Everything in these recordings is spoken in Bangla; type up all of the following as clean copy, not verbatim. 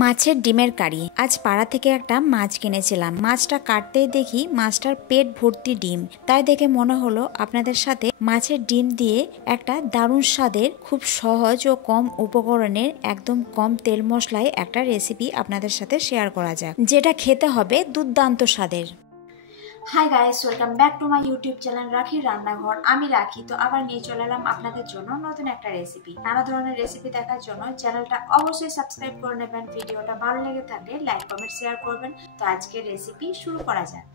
মাছের ডিমের কারি। আজ পাড়া থেকে একটা মাছ কিনেছিলাম। মাছটা কাটতেই দেখি মাছটার পেট ভর্তি ডিম। তাই দেখে মনে হলো আপনাদের সাথে মাছের ডিম দিয়ে একটা দারুণ স্বাদের, খুব সহজ ও কম উপকরণের, একদম কম তেল মশলায় একটা রেসিপি আপনাদের সাথে শেয়ার করা যাক, যেটা খেতে হবে দুর্দান্ত স্বাদের। Hi guys, welcome back to my YouTube channel রাখি রান্নাঘর। আমি রাখি। তো আবার নিয়ে চলে এলাম আপনাদের জন্য নতুন একটা রেসিপি। নানা ধরনের রেসিপি দেখার জন্য চ্যানেলটা অবশ্যই সাবস্ক্রাইব করে নেবেন। ভিডিওটা ভালো লেগে থাকলে লাইক কমেন্ট শেয়ার করবেন। তো আজকের রেসিপি শুরু করা যাক।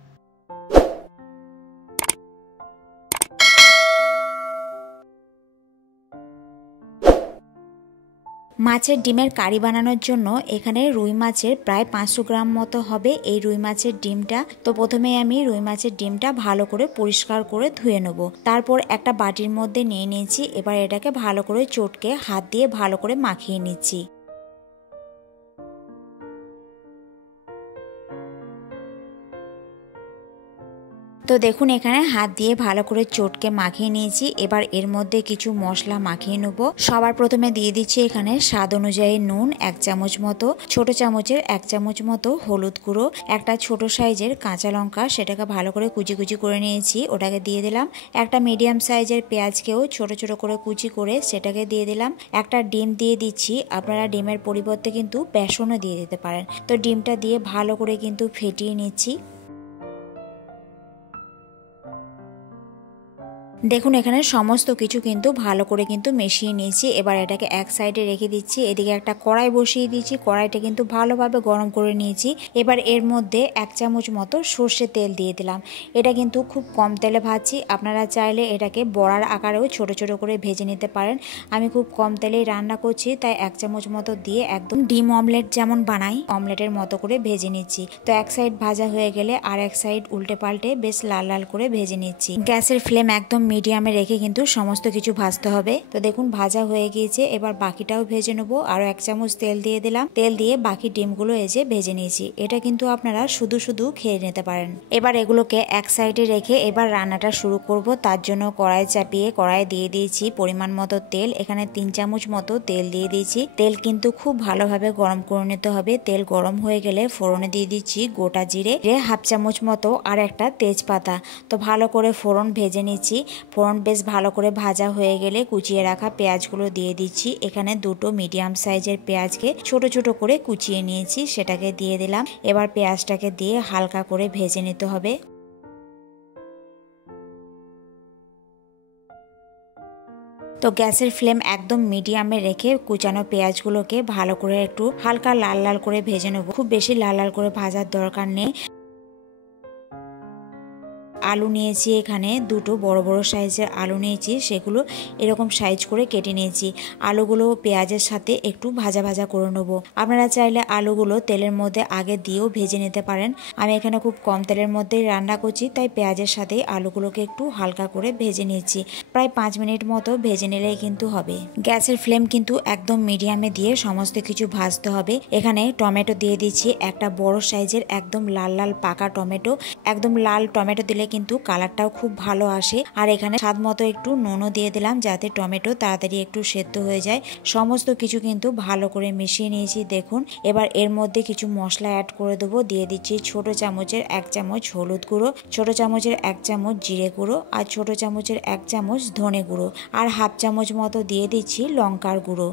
মাছের ডিমের কারি বানানোর জন্য এখানে রুই মাছের প্রায় 500 গ্রাম মতো হবে এই রুই মাছের ডিমটা। তো প্রথমে আমি রুই মাছের ডিমটা ভালো করে পরিষ্কার করে ধুয়ে নেব। তারপর একটা বাটির মধ্যে নিয়ে নিয়েছি। এবার এটাকে ভালো করে চটকে হাত দিয়ে ভালো করে মাখিয়ে নিচ্ছি। তো দেখুন, এখানে হাত দিয়ে ভালো করে চটকে মাখিয়ে নিয়েছি। এবার এর মধ্যে কিছু মশলা মাখিয়ে নেব। সবার প্রথমে দিয়ে দিচ্ছি এখানে স্বাদ অনুযায়ী নুন 1 চামচ মতো, ছোট চামচের 1 চামচ মতো হলুদ গুঁড়ো, একটা ছোট সাইজের কাঁচা লঙ্কা, সেটাকে ভালো করে কুচি কুচি করে নিয়েছি, ওটাকে দিয়ে দিলাম। একটা মিডিয়াম সাইজের পেঁয়াজকেও ছোট ছোট করে কুচি করে সেটাকে দিয়ে দিলাম। একটা ডিম দিয়ে দিচ্ছি। আপনারা ডিমের পরিবর্তে কিন্তু বেসনও দিয়ে দিতে পারেন। তো ডিমটা দিয়ে ভালো করে কিন্তু ফেটিয়ে নিচ্ছি। দেখুন, এখানে সমস্ত কিছু কিন্তু ভালো করে কিন্তু মিশিয়ে নিয়েছি। এবার এটাকে এক সাইডে রেখে দিচ্ছি। এদিকে একটা কড়াই বসিয়ে দিচ্ছি। কড়াইটা কিন্তু ভালোভাবে গরম করে নিয়েছি। এবার এর মধ্যে 1 চামচ মতো সর্ষের তেল দিয়ে দিলাম। এটা কিন্তু খুব কম তেলে ভাজছি। আপনারা চাইলে এটাকে বড়ার আকারেও ছোট ছোট করে ভেজে নিতে পারেন। আমি খুব কম তেলেই রান্না করছি, তাই 1 চামচ মতো দিয়ে একদম ডিম অমলেট যেমন বানাই অমলেটের মতো করে ভেজে নিচ্ছি। তো এক সাইড ভাজা হয়ে গেলে আর এক সাইড উল্টে পাল্টে বেশ লাল লাল করে ভেজে নিচ্ছি। গ্যাসের ফ্লেম একদম মিডিয়ামে রেখে কিন্তু সমস্ত কিছু ভাজতে হবে। তো দেখুন, ভাজা হয়ে গিয়েছে। এবার বাকিটাও ভেজে নেবো। আরো 1 চামচ তেল দিয়ে দিলাম। তেল দিয়ে বাকি ডিমগুলো ভেজে নিয়েছি। এটা কিন্তু আপনারা শুধু শুধু খেয়ে নিতে পারেন। এবার এগুলোকে এক সাইডে রেখে এবার রান্নাটা শুরু করব। তার জন্য কড়াই চাপিয়ে কড়াই দিয়ে দিয়েছি পরিমাণ মতো তেল। এখানে 3 চামচ মতো তেল দিয়ে দিয়েছি। তেল কিন্তু খুব ভালোভাবে গরম করে নিতে হবে। তেল গরম হয়ে গেলে ফোড়নে দিয়ে দিচ্ছি গোটা জিরে, 1/2 চামচ মতো, আর একটা তেজপাতা। তো ভালো করে ফোড়ন ভেজে নিচ্ছি। ফোড়ন বেশ ভালো করে ভাজা হয়ে গেলে কুচিয়ে রাখা পেঁয়াজগুলো দিয়ে দিচ্ছি। এখানে দুটো মিডিয়াম সাইজের পেঁয়াজকে ছোট ছোট করে কুচিয়ে নিয়েছি, সেটাকে দিয়ে দিলাম। এবার পেঁয়াজটাকে দিয়ে হালকা করে ভেজে নিতে হবে। তো গ্যাসের ফ্লেম একদম মিডিয়ামে রেখে কুচানো পেঁয়াজগুলোকে ভালো করে একটু হালকা লাল লাল করে ভেজে নেব। খুব বেশি লাল লাল করে ভাজার দরকার নেই। আলু নিয়েছি, এখানে দুটো বড় বড় সাইজের আলু নিয়েছি, সেগুলো এরকম সাইজ করে কেটে নিয়েছি। আলুগুলো পেঁয়াজের সাথে একটু ভাজা ভাজা করে নেবো। আপনারা চাইলে আলুগুলো তেলের মধ্যে আগে দিয়েও ভেজে নিতে পারেন। আমি এখানে খুব কম তেলের মধ্যেই রান্না করছি, তাই পেঁয়াজের সাথে আলুগুলোকে একটু হালকা করে ভেজে নিয়েছি। প্রায় 5 মিনিট মতো ভেজে নিলেই কিন্তু হবে। গ্যাসের ফ্লেম কিন্তু একদম মিডিয়ামে দিয়ে সমস্ত কিছু ভাজতে হবে। এখানে টমেটো দিয়ে দিচ্ছি, একটা বড় সাইজের একদম লাল লাল পাকা টমেটো। একদম লাল টমেটো দিলে কিন্তু কালারটাও খুব ভালো আসে। আর এখানে স্বাদ মতো একটু নুনও দিয়ে দিলাম, যাতে টমেটো তাড়াতাড়ি একটু সেদ্ধ হয়ে যায়। সমস্ত কিছু কিন্তু ভালো করে মিশিয়ে নিয়েছি। দেখুন, এবার এর মধ্যে কিছু মশলা অ্যাড করে দেবো। দিয়ে দিচ্ছি ছোট চামচের 1 চামচ হলুদ গুঁড়ো, ছোট চামচের 1 চামচ জিরে গুঁড়ো, আর ছোট চামচের 1 চামচ ধনে গুঁড়ো, আর 1/2 চামচ মতো দিয়ে দিচ্ছি লঙ্কার গুঁড়ো।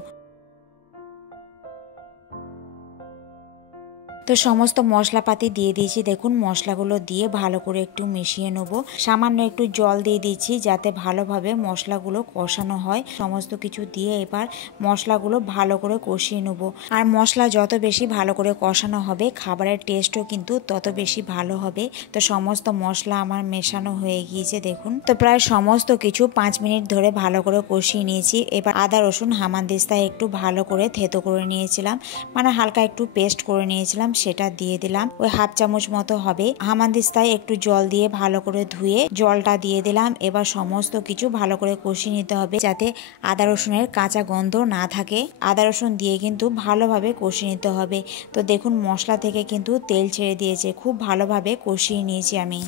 তো সমস্ত মশলাপাতি দিয়ে দিয়েছি। দেখুন, মশলাগুলো দিয়ে ভালো করে একটু মিশিয়ে নেব। সামান্য একটু জল দিয়ে দিচ্ছি, যাতে ভালোভাবে মশলাগুলো কষানো হয়। সমস্ত কিছু দিয়ে এবার মশলাগুলো ভালো করে কষিয়ে নেব। আর মশলা যত বেশি ভালো করে কষানো হবে, খাবারের টেস্টও কিন্তু তত বেশি ভালো হবে। তো সমস্ত মশলা আমার মেশানো হয়ে গিয়েছে। দেখুন, তো প্রায় সমস্ত কিছু 5 মিনিট ধরে ভালো করে কষিয়ে নিয়েছি। এবার আদা রসুন হামানদিস্তায় একটু ভালো করে থেতো করে নিয়েছিলাম, মানে হালকা একটু পেস্ট করে নিয়েছিলাম, সেটা দিয়ে দিলাম। ওই 1/2 চামচ মতো হবে। হামানদিস্তায় একটু জল দিয়ে ভালো করে ধুয়ে জলটা দিয়ে দিলাম। এবার সমস্ত কিছু ভালো করে কষিয়ে নিতে হবে, যাতে আদা রসুনের কাঁচা গন্ধ না থাকে। আদা রসুন দিয়ে কিন্তু ভালোভাবে কষিয়ে নিতে হবে। তো দেখুন, মশলা থেকে কিন্তু তেল ছেড়ে দিয়েছে। খুব ভালোভাবে কষিয়ে নিয়েছি আমি।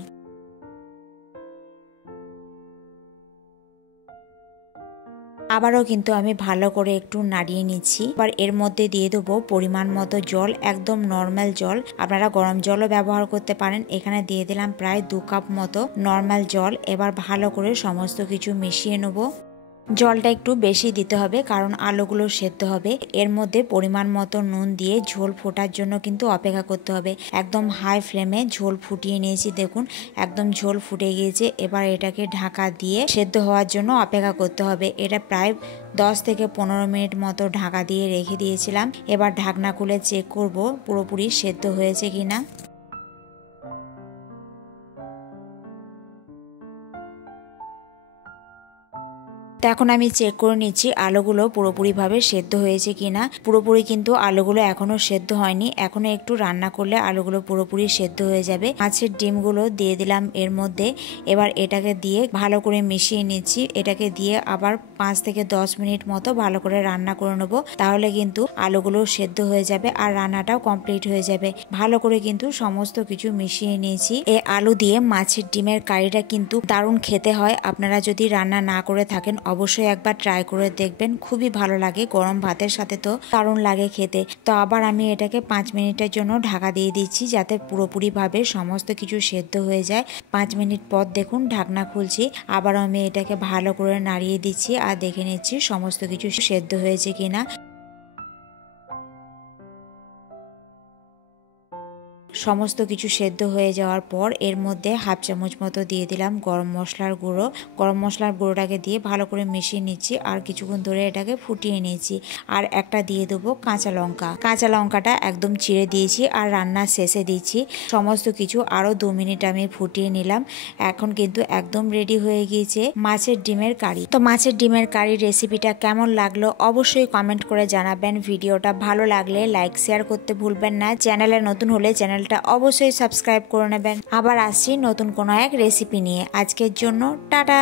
আবারও কিন্তু আমি ভালো করে একটু নাড়িয়ে নিচ্ছি। এবার এর মধ্যে দিয়ে দেবো পরিমাণ মতো জল, একদম নর্মাল জল, আপনারা গরম জলও ব্যবহার করতে পারেন। এখানে দিয়ে দিলাম প্রায় 2 কাপ মতো নর্মাল জল। এবার ভালো করে সমস্ত কিছু মিশিয়ে নেবো। জলটা একটু বেশি দিতে হবে কারণ আলুগুলো সেদ্ধ হবে। এর মধ্যে পরিমাণ মতো নুন দিয়ে ঝোল ফোটার জন্য কিন্তু অপেক্ষা করতে হবে। একদম হাই ফ্লেমে ঝোল ফুটিয়ে নিয়েছি, দেখুন একদম ঝোল ফুটে গিয়েছে। এবার এটাকে ঢাকা দিয়ে সেদ্ধ হওয়ার জন্য অপেক্ষা করতে হবে। এটা প্রায় 10 থেকে 15 মিনিট মতো ঢাকা দিয়ে রেখে দিয়েছিলাম। এবার ঢাকনা খুলে চেক করব পুরোপুরি সেদ্ধ হয়েছে কিনা। তো এখন আমি চেক করে নিচ্ছি আলুগুলো পুরোপুরিভাবে সেদ্ধ হয়েছে কিনা। পুরোপুরি কিন্তু আলুগুলো এখনো সেদ্ধ হয়নি, এখনো একটু রান্না করলে আলুগুলো পুরোপুরি সেদ্ধ হয়ে যাবে। মাছের ডিমগুলো দিয়ে দিলাম এর মধ্যে। এবার এটাকে দিয়ে ভালো করে মিশিয়ে নিচ্ছি। এটাকে দিয়ে আবার 5 থেকে 10 মিনিট মতো ভালো করে রান্না করে নেব, তাহলে কিন্তু আলুগুলো সেদ্ধ হয়ে যাবে আর রান্নাটাও কমপ্লিট হয়ে যাবে। ভালো করে কিন্তু সমস্ত কিছু মিশিয়ে নিয়েছি। এই আলু দিয়ে মাছের ডিমের কারিটা কিন্তু দারুণ খেতে হয়। আপনারা যদি রান্না না করে থাকেন অবশ্যই একবার ট্রাই করে দেখবেন, খুবই ভালো লাগে। গরম ভাতের সাথে তো দারুণ লাগে খেতে। তো আবার আমি এটাকে 5 মিনিটের জন্য ঢাকা দিয়ে দিচ্ছি যাতে পুরোপুরিভাবে সমস্ত কিছু সেদ্ধ হয়ে যায়। 5 মিনিট পর দেখুন ঢাকনা খুলছি, আবার আমি এটাকে ভালো করে নাড়িয়ে দিচ্ছি আর দেখে নিচ্ছি সমস্ত কিছু সেদ্ধ হয়েছে কিনা। সমস্ত কিছু সেদ্ধ হয়ে যাওয়ার পর এর মধ্যে হাফ চামচ মতো দিয়ে দিলাম গরম মশলার গুঁড়ো। গরম মশলার গুঁড়োটাকে দিয়ে ভালো করে মিশিয়ে নিচ্ছি আর কিছুক্ষণ ধরে এটাকে ফুটিয়ে নিয়েছি। আর একটা দিয়ে দেবো কাঁচা লঙ্কা। কাঁচা লঙ্কাটা একদম চিড়ে দিয়েছি আর রান্নার শেষে দিচ্ছি। সমস্ত কিছু আরও 2 মিনিট আমি ফুটিয়ে নিলাম। এখন কিন্তু একদম রেডি হয়ে গিয়েছে মাছের ডিমের কারি। তো মাছের ডিমের কারি রেসিপিটা কেমন লাগলো অবশ্যই কমেন্ট করে জানাবেন। ভিডিওটা ভালো লাগলে লাইক শেয়ার করতে ভুলবেন না। চ্যানেলে নতুন হলে চ্যানেলটা অবশ্যই সাবস্ক্রাইব করে নেবেন। আবার আসছি নতুন কোনো এক রেসিপি নিয়ে। আজকের জন্য টাটা।